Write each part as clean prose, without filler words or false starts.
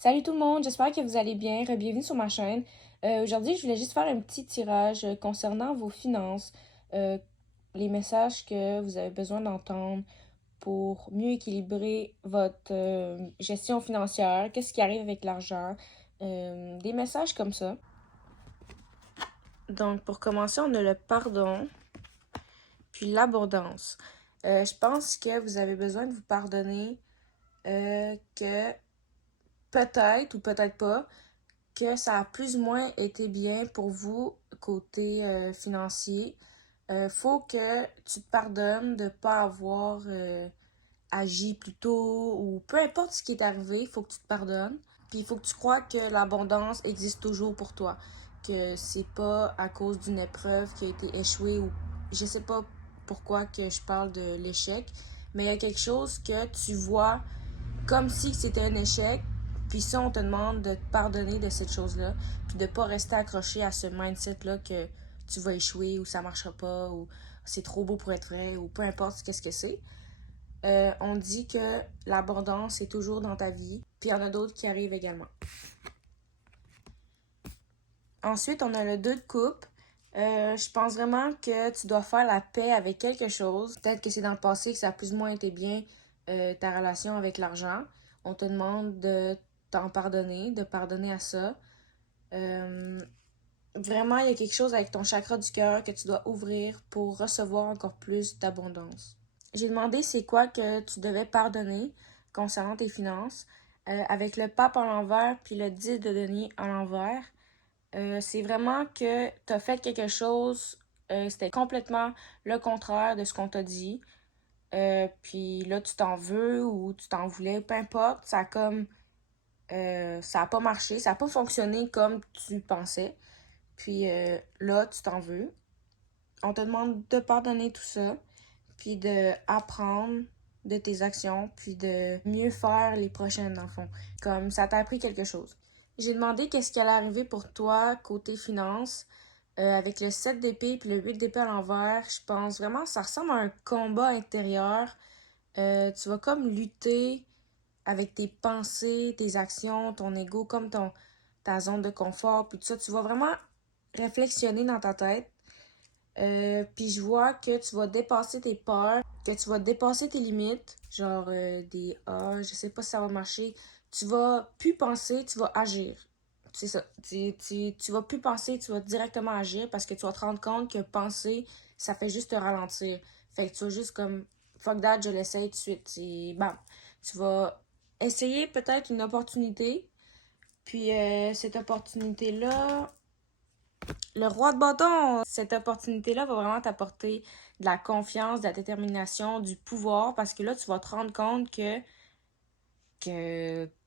Salut tout le monde, j'espère que vous allez bien. Bienvenue sur ma chaîne. Aujourd'hui, je voulais juste faire un petit tirage concernant vos finances, euh, les messages que vous avez besoin d'entendre pour mieux équilibrer votre gestion financière, qu'est-ce qui arrive avec l'argent, des messages comme ça. Donc, pour commencer, on a le pardon, puis l'abondance. Je pense que vous avez besoin de vous pardonner que peut-être ou peut-être pas que ça a plus ou moins été bien pour vous côté financier. Faut que tu te pardonnes de ne pas avoir agi plus tôt ou peu importe ce qui est arrivé, faut que tu te pardonnes. Puis il faut que tu crois que l'abondance existe toujours pour toi. Que c'est pas à cause d'une épreuve qui a été échouée ou je sais pas pourquoi que je parle de l'échec, mais il y a quelque chose que tu vois comme si c'était un échec. Puis ça, on te demande de te pardonner de cette chose-là, puis de pas rester accroché à ce mindset-là que tu vas échouer ou ça marchera pas ou c'est trop beau pour être vrai ou peu importe qu'est-ce que c'est. On dit que l'abondance est toujours dans ta vie, puis il y en a d'autres qui arrivent également. Ensuite, on a le 2 de coupe. Je pense vraiment que tu dois faire la paix avec quelque chose. Peut-être que c'est dans le passé que ça a plus ou moins été bien ta relation avec l'argent. On te demande de t'en pardonner, de pardonner à ça. Euh, Vraiment, il y a quelque chose avec ton chakra du cœur que tu dois ouvrir pour recevoir encore plus d'abondance. J'ai demandé c'est quoi que tu devais pardonner concernant tes finances. Avec le pape à l'envers puis le 10 de denier à l'envers, c'est vraiment que tu as fait quelque chose, c'était complètement le contraire de ce qu'on t'a dit. Puis là, tu t'en veux ou tu t'en voulais, peu importe, ça a pas marché, ça a pas fonctionné comme tu pensais. Puis là, tu t'en veux. On te demande de pardonner tout ça, puis de apprendre de tes actions, puis de mieux faire les prochaines, dans le fond. Comme ça t'a appris quelque chose. J'ai demandé qu'est-ce qui allait arriver pour toi côté finance. Avec le 7 d'épée puis le 8 d'épée à l'envers, je pense vraiment que ça ressemble à un combat intérieur. Tu vas comme lutter avec tes pensées, tes actions, ton ego, comme ta zone de confort, puis tout ça. Tu vas vraiment réflexionner dans ta tête. Puis je vois que tu vas dépasser tes peurs, que tu vas dépasser tes limites, genre des je sais pas si ça va marcher. Tu vas plus penser, tu vas agir. C'est ça. Tu vas plus penser, tu vas directement agir parce que tu vas te rendre compte que penser, ça fait juste te ralentir. Fait que tu vas juste comme fuck that, je l'essaye tout de suite. C'est bam. Tu vas essayer peut-être une opportunité. Puis cette opportunité-là, le roi de bâton, cette opportunité-là va vraiment t'apporter de la confiance, de la détermination, du pouvoir, parce que là, tu vas te rendre compte que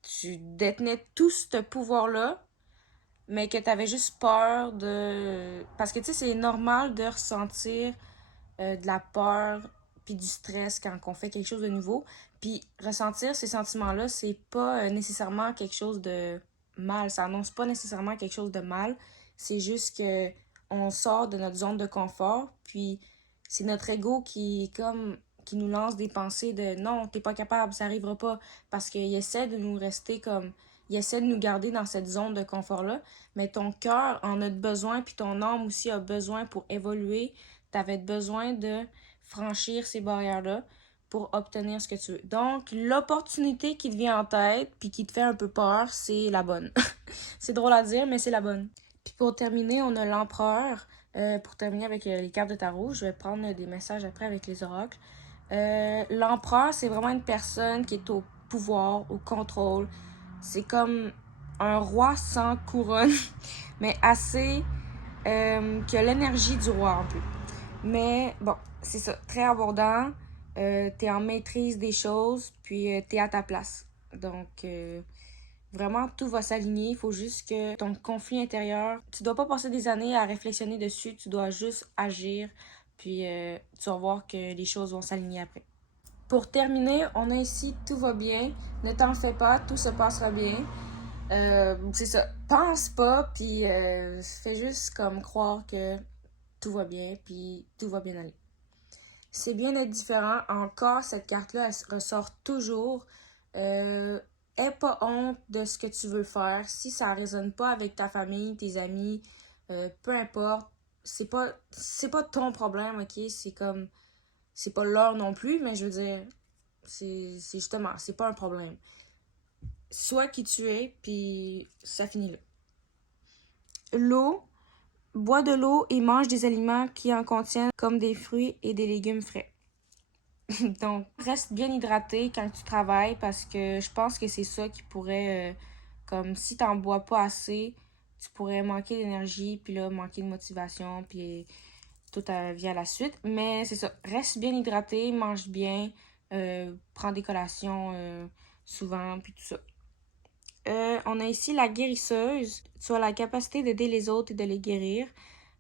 tu détenais tout ce pouvoir-là, mais que tu avais juste peur de... Parce que, tu sais, c'est normal de ressentir de la peur puis du stress quand on fait quelque chose de nouveau. Puis ressentir ces sentiments-là, c'est pas nécessairement quelque chose de mal. Ça annonce pas nécessairement quelque chose de mal. C'est juste que on sort de notre zone de confort. Puis c'est notre ego qui nous lance des pensées de non, t'es pas capable, ça arrivera pas. Parce qu'il essaie de nous rester comme. Il essaie de nous garder dans cette zone de confort-là. Mais ton cœur en a besoin, puis ton âme aussi a besoin pour évoluer. T'avais besoin de franchir ces barrières-là pour obtenir ce que tu veux. Donc, l'opportunité qui te vient en tête puis qui te fait un peu peur, c'est la bonne. C'est drôle à dire, mais c'est la bonne. Puis pour terminer, on a l'empereur. Pour terminer avec les cartes de tarot, je vais prendre des messages après avec les oracles. L'empereur, c'est vraiment une personne qui est au pouvoir, au contrôle. C'est comme un roi sans couronne, mais assez qui a l'énergie du roi un peu. Mais bon, c'est ça, très abondant. T'es en maîtrise des choses, puis t'es à ta place. Donc, vraiment, tout va s'aligner. Il faut juste que ton conflit intérieur, tu dois pas passer des années à réflexionner dessus, tu dois juste agir, puis tu vas voir que les choses vont s'aligner après. Pour terminer, on a ici tout va bien. Ne t'en fais pas, tout se passera bien. C'est ça. Pense pas, puis fais juste comme croire que tout va bien, puis tout va bien aller. C'est bien d'être différent. Encore, cette carte-là, elle ressort toujours. aie pas honte de ce que tu veux faire. Si ça résonne pas avec ta famille, tes amis, peu importe, c'est pas ton problème, ok? C'est pas leur non plus, mais je veux dire, c'est justement, c'est pas un problème. Sois qui tu es, puis ça finit là. L'eau, bois de l'eau et mange des aliments qui en contiennent, comme des fruits et des légumes frais. Donc, reste bien hydraté quand tu travailles parce que je pense que c'est ça qui pourrait, comme si t'en bois pas assez, tu pourrais manquer d'énergie, puis là, manquer de motivation, puis tout via la suite. Mais c'est ça, reste bien hydraté, mange bien, prends des collations souvent, puis tout ça. On a ici la guérisseuse. Tu as la capacité d'aider les autres et de les guérir.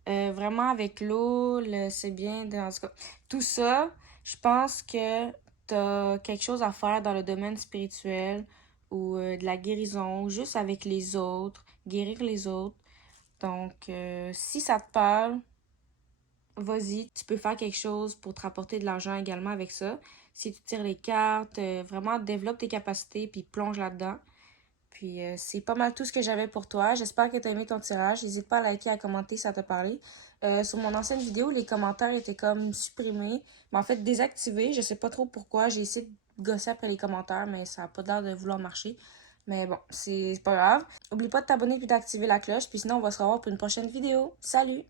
Vraiment, avec l'eau, c'est bien. En tout cas, tout ça, je pense que tu as quelque chose à faire dans le domaine spirituel ou de la guérison, juste avec les autres, guérir les autres. Donc, si ça te parle, vas-y, tu peux faire quelque chose pour te rapporter de l'argent également avec ça. Si tu tires les cartes, vraiment développe tes capacités puis plonge là-dedans. Puis c'est pas mal tout ce que j'avais pour toi. J'espère que tu as aimé ton tirage. N'hésite pas à liker, à commenter si ça t'a parlé. Sur mon ancienne vidéo, les commentaires étaient comme supprimés, mais en fait désactivés. Je sais pas trop pourquoi. J'ai essayé de gosser après les commentaires, mais ça a pas l'air de vouloir marcher. Mais bon, c'est pas grave. Oublie pas de t'abonner puis d'activer la cloche. Puis sinon, on va se revoir pour une prochaine vidéo. Salut!